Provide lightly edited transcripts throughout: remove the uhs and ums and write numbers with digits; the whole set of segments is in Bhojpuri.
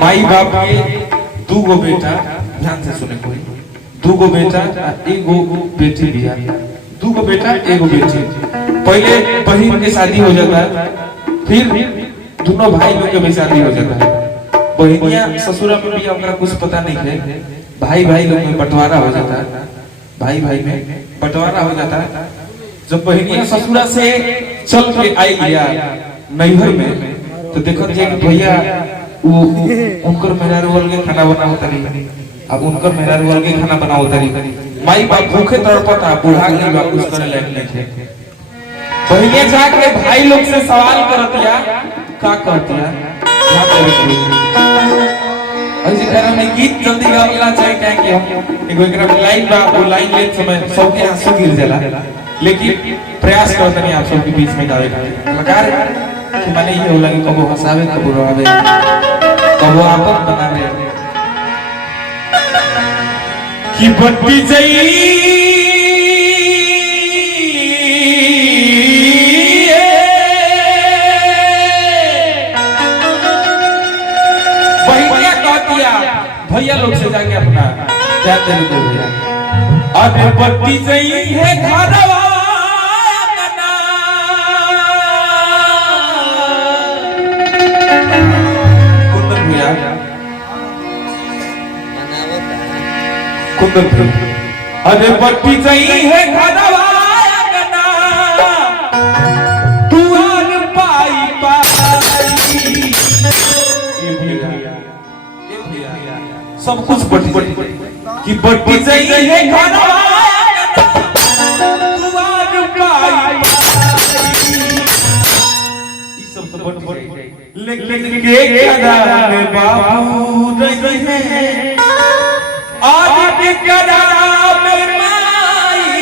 माई बाप के दू गो बेटा, ध्यान से सुने कोई, दू गो बेटा एगो बेटी बिया, दू गो बेटा एगो बेटी। पहले बहन के शादी हो जाता है, फिर दोनों भाई लोग के भी शादी हो जाता है। बहनिया ससुरा में भी उनका कुछ पता नहीं है, भाई भाई लोग में बंटवारा हो जाता है, भाई भाई में बंटवारा हो जाता है। जब बहनिया ससुरा से चल के आई गया नैहर में, तो देखो भैया वो उनकर मेहरार वर्ग के खाना बनाओ तरी, अब उनकर मेहरार वर्ग के खाना बनाओ तरी, माई बाप भूखे तड़पता, बुढ़ा गई बा, कुछ करे लायक नहीं थे। बहनिया जाके भाई लोग से सवाल करतिया, का कहतिया, क्या करे ऐसे कह रहे गीत जल्दी गावला चाहे क्या कि हम एगो एकरा में लाइन बा, वो लाइन लेत समय सबके आंसू गिर जाला, लेकिन प्रयास करते नहीं आप सबके बीच में गावे का कलाकार कि माने ये होला कि कबो हंसावे, कबो रोवे, कबो आपन बनावे कि बत्ती जई भैया लोग से जाके अपना क्या करें भैया, अरे बत्ती जई है घरवा ना, कुंदन भैया, कुंदन भैया, अरे बत्ती जई है घरवा ना, दुआर पाई पाई, सब कुछ बटी कि बटी चाहिए खाना दुआर पाई, ई सब तो बट लेकिन के कदा में बाबू रही है, आज के कदा में माई,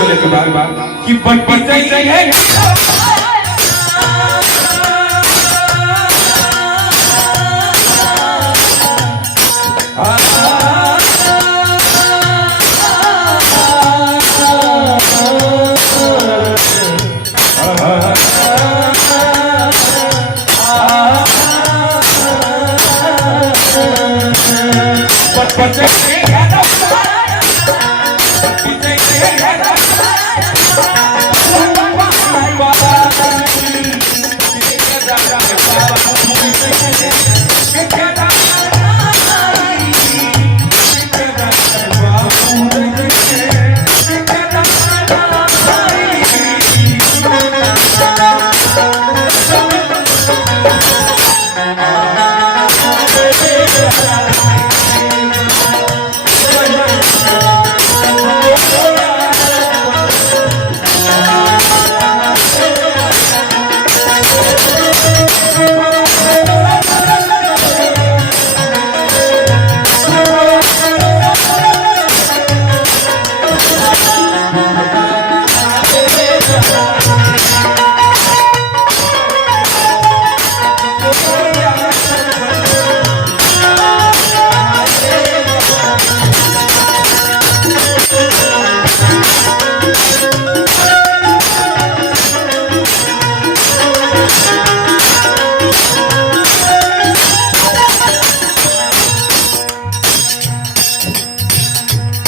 चले के बाद कि बटी चाहिए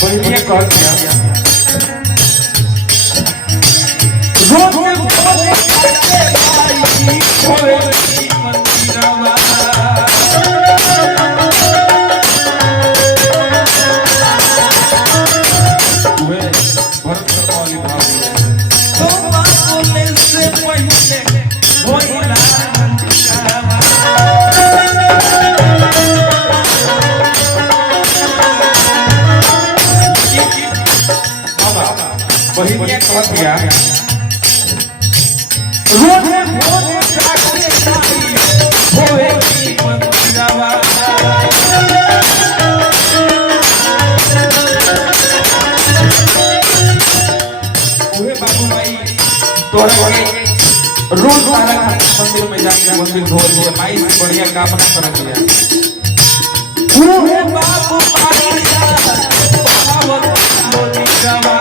बहिनिया कह दिया रोने भोरे जाके खाई होए की मंदिरवा, ओहे बाबू भाई तोरा के रोज तारा मंदिर में जाके मंदिर धो लिया, माई से बढ़िया कामना कर दिया, ओहे बाबू भाई जा बाबा बोली गवा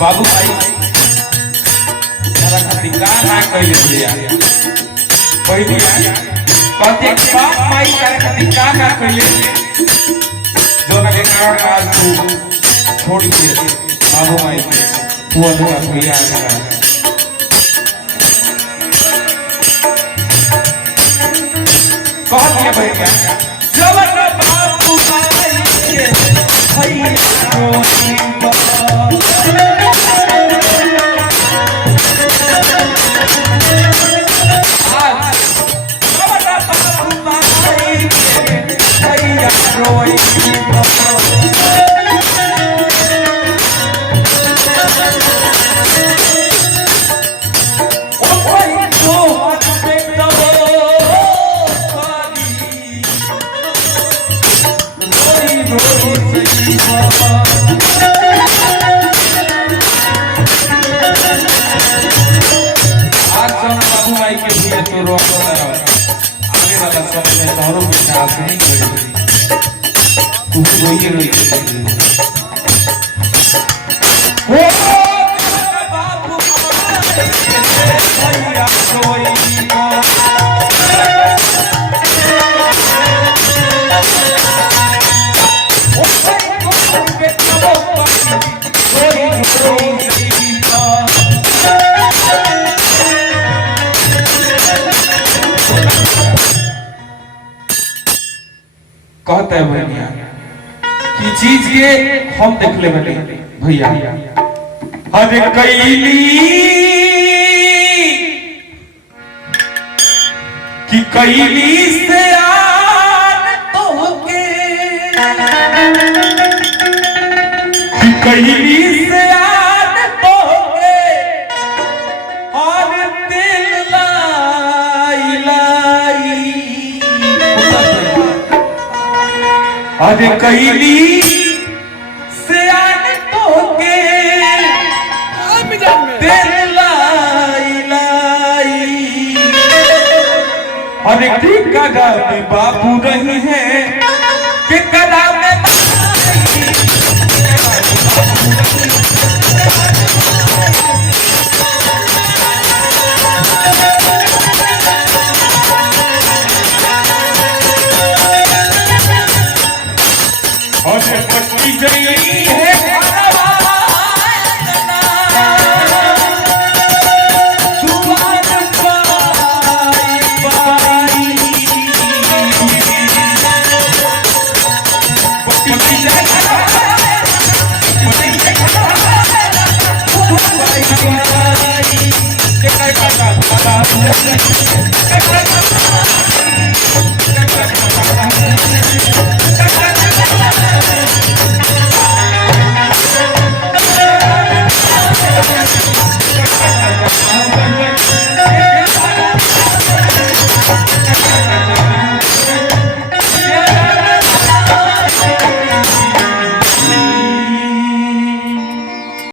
बाबू भाई जरा खातिर का ना कइले दिया पहले कहते बाप माई करे खातिर का ना कइले जो ना के कारण आज तू छोड़ के बाबू माई तू अलग भैया आ कह दिया भैया जवन बाबू माई के भैया को कहते हैं भैया कि चीज के हम देख ले बने भैया हरे कैली कि कैली से आन तो के कि कैली से आन तो के और दिल लाई लाई अरे कैली से आन तो के दिल लाई लाई अरे की कदा में बाबू रही है कि कदा में और पट्टी गई है Thank you.